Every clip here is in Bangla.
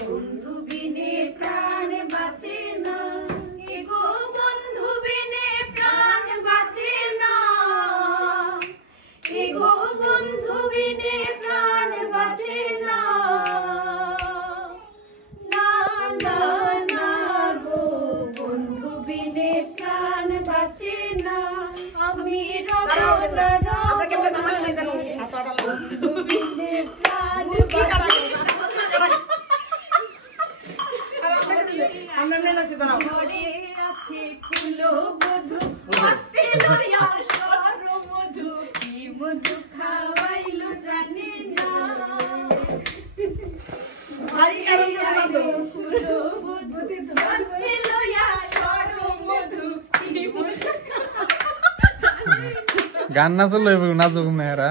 বন্ধু বিনে প্রাণ বাঁচে না, এগো বন্ধু বিনে প্রাণ বাঁচে না, এগো বন্ধু বিনে প্রাণ বাঁচে না। না না না গো বন্ধু বিনে প্রাণ বাঁচে না, আমি রব না বন্ধু বিনে প্রাণ বাঁচে না। ঘরে আছে কুলো বধূ, আস্তে লইয়া সরমধু, কি মধু খাওয়াইলো জানি না। কুলো বধূ, আস্তে লইয়া সরমধু, কি মধু গান না চললে নাচুক মেয়েরা।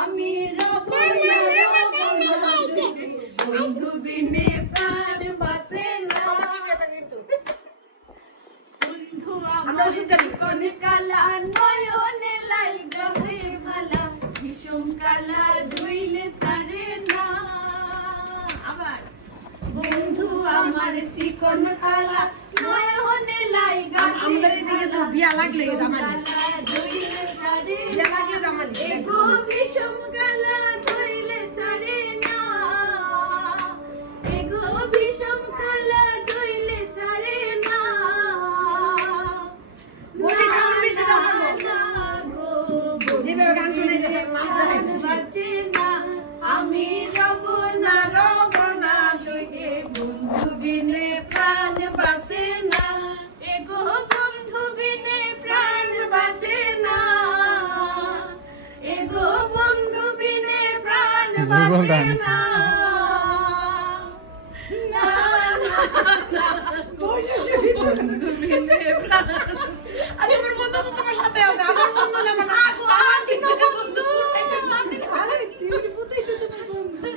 আমি বন্ধু বিনে প্রাণ বাঁচে না, বন্ধু আমার কোন কালা নয়নে লাই গাছে ভালা, ভীষণ কালা ধুইলে সারে না। আবার বন্ধু আমার চিকন কালা নয়নে লাই গাছে ভালা, বিয়া লাগলে ধুইলে সারে না, এগো ভীষণ কালা ধুইলে সারে না, এগো ভীষণ কালা ধুইলে সারে না। আমি রব না সইগে বন্ধু বিনে প্রাণ বাঁচে না, এগো বন্ধু বিনে প্রাণ বাঁচে না, এগো বন্ধু বিনে প্রাণ বাঁচে না। বন্ধু বিনে প্রাণ, আরে আমার বন্ধু তো তোমার সাথে আছে, আমার বন্ধু না মানে আমার দিন বন্ধু, আরে তুমি পুতাই তো তোমার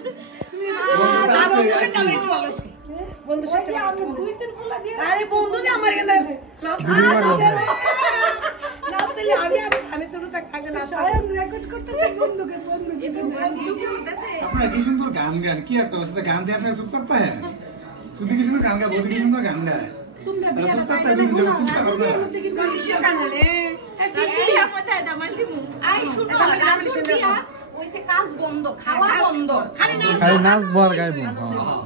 বন্ধু সাথে আমি দুই তিন ফুলা দিয়ে, আরে বন্ধু যে আমার এখানে নাচলে আমি ছোটটা খাগে না স্বয়ং রেকর্ড করতেছে বন্ধুকে বন্ধু করতেছে। আপনারা কি সুন্দর গান গান, কি একটা সাথে গান দিয়ে আপনারা চুপ सकता है, सुधी की सुंदर गान गा, बहुत की सुंदर गान गा है, তোমরা चुप सकता है, जब चुप सकता है কৃষ্ণ গান রে কৃষ্ণ মতে দামাল দিমু আই শুনো দিয়া ওইসে কাজ বন্ধ, খাওয়া বন্ধ, খালি নাচ বর গাইব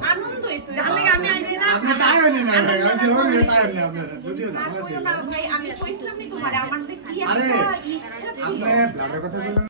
আনন্দই তো জানলে আমি আইছি না, আপনি তাই হলেন না, আমি ওই তাই হলেন আপনারা যদিও জানা ছিল না ভাই, আমি কইছিলাম নি তোমারে আমার যে কি একটা ইচ্ছা ছিল। আপনি ব্লাডের কথা বলেন।